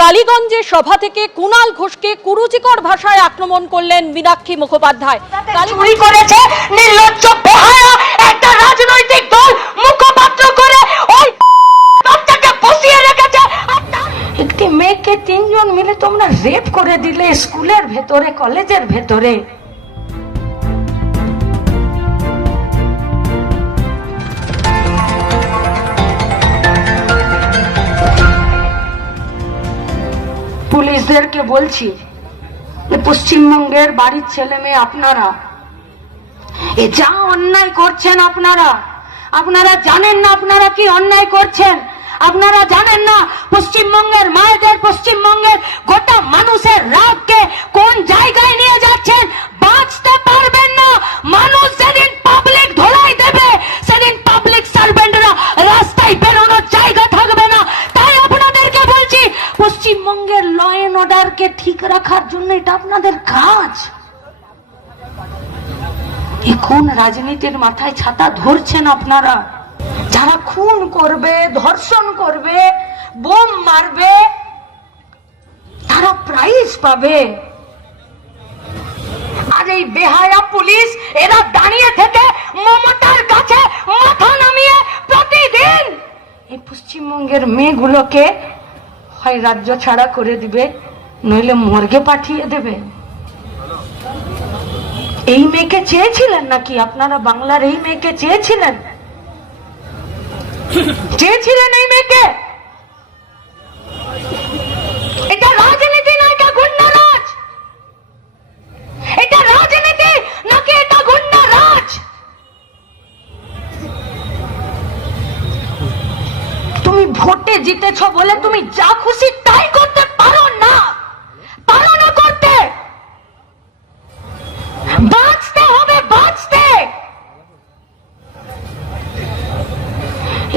কালীগঞ্জে সভা থেকে কুনাল ঘোষকে কুরুচিকর ভাষায় আক্রমণ করলেন মীনাক্ষী মুখোপাধ্যায়। চুরি করেছে নির্লজ্জ বেহায়া একটা রাজনৈতিক দল মুখপাত্র করে ওই বাচ্চাকে বসিয়ে রেখেছে। একটি মেয়েকে তিনজন মিলে তোমরা রেপ করে দিলে স্কুলের ভেতরে কলেজের ভেতরে। পুলিশদেরকে বলছি যে পশ্চিমবঙ্গের বাড়ির ছেলে মেয়ে আপনারা, এ যা অন্যায় করছেন আপনারা আপনারা জানেন না আপনারা কি অন্যায় করছেন? আপনারা জানেন না পশ্চিমবঙ্গের মায়েদের পশ্চিমবঙ্গের গোটা মানুষের রাগকে কোন জায়গায় নিয়ে যাচ্ছেন? পশ্চিমবঙ্গের ল অ্যান্ড অর্ডারকে ঠিক রাখার জন্য এটা আপনাদের কাজ। এই কোন রাজনীতির মাথায় ছাতা ধরছেন আপনারা? যারা খুন করবে, ধর্ষণ করবে, বোম মারবে, তারা প্রাইজ পাবে। আর এই বেহায়া পুলিশ এরা দাঁড়িয়ে থেকে মমতার কাছে মাথা নামিয়ে প্রতিদিন এই পশ্চিমবঙ্গের মেয়েগুলোকে হয় রাজ্য ছাড়া করে দিবে, নইলে মর্গে পাঠিয়ে দেবে। এই মেয়েকে চেয়েছিলেন নাকি? আপনারা বাংলার এই মেয়েকে চেয়েছিলেন? চেয়েছিলেন এই মেয়েকে এটা রাজনীতি না এটা গুন্ডারাজ এটা রাজনীতি নাকি এটা গুন্ডারাজ তুমি ভোটে জিতেছ বলে তুমি যা খুশি তাই করতে পারো না। পারো না করতে। বাঁচতে হবে, বাঁচতে।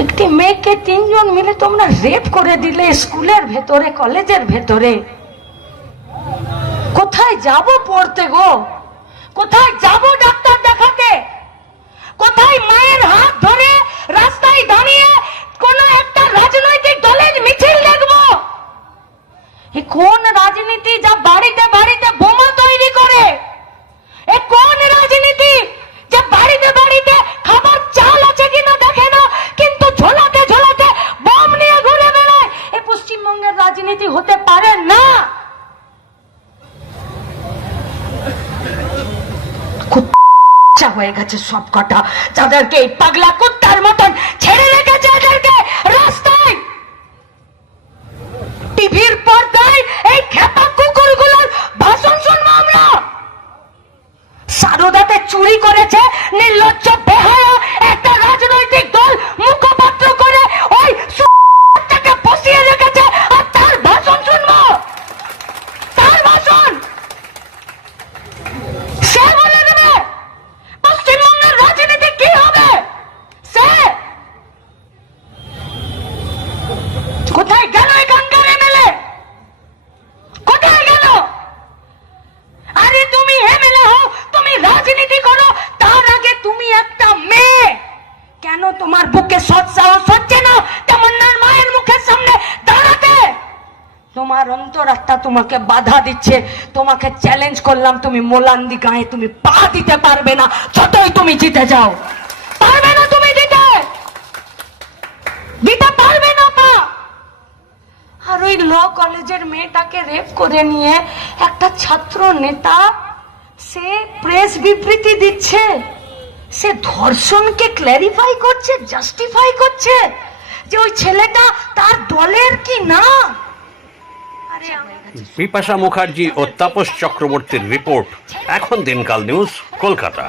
একটি মেয়েকে তিনজন মিলে তোমরা রেপ করে দিলে স্কুলের ভেতরে, কলেজের ভেতরে। কোথায় যাব পড়তে গো? কোথায় যাব ডাক্তার দেখাতে? কোথায় মায়ের হাত ধরে রাস্তায় দাঁড়িয়ে হয়ে গেছে সব কটা যাদেরকে এই পাগলা কুত্তার মতন ছেড়ে রেখেছে এদেরকে রাস্তায়। টিভির পর্দায় এই খেপা কুকুরগুলোর ভাষণ শুনব আমরা। সারদাতে চুরি করেছে, নির্লজ্জ বেহায়া একটা রাজনৈতিক দল মুখপাত্র করে ওই তাকে বসিয়ে রেখেছে আর তার ভাষণ শুনব তার ভাষণ সে বলে দেবে পশ্চিমবঙ্গের রাজনীতি কি হবে সে কোথায় গেল এই গঙ্গার এমএলএ কোথায় গেল আরে তুমি এমএলএ হও তুমি রাজনীতি করো তার আগে তুমি একটা মেয়ে কেন তোমার বুকে সৎ সাহস হচ্ছে না তামান্নার মায়ের মুখের সামনে দাঁড়াতে। তোমার অন্তরাত্মা তোমাকে বাধা দিচ্ছে, তোমাকে চ্যালেঞ্জ করলাম, তুমি মোলান্দি গায়ে তুমি পা দিতে পারবে না, যতই তুমি জিতে যাও। পারবে না তুমি দিতে। দিতে পারবে না পা। আর ওই ল কলেজের মেয়েটাকে রেপ করে নিয়ে একটা ছাত্র নেতা সে প্রেস বিবৃতি দিচ্ছে। সে ধর্ষণকে ক্ল্যারিফাই করছে জাস্টিফাই করছে যে ওই ছেলেটা তার দলের কি না? বিপাশা মুখার্জি ও তাপস চক্রবর্তীর রিপোর্ট। এখন দিনকাল নিউজ কলকাতা।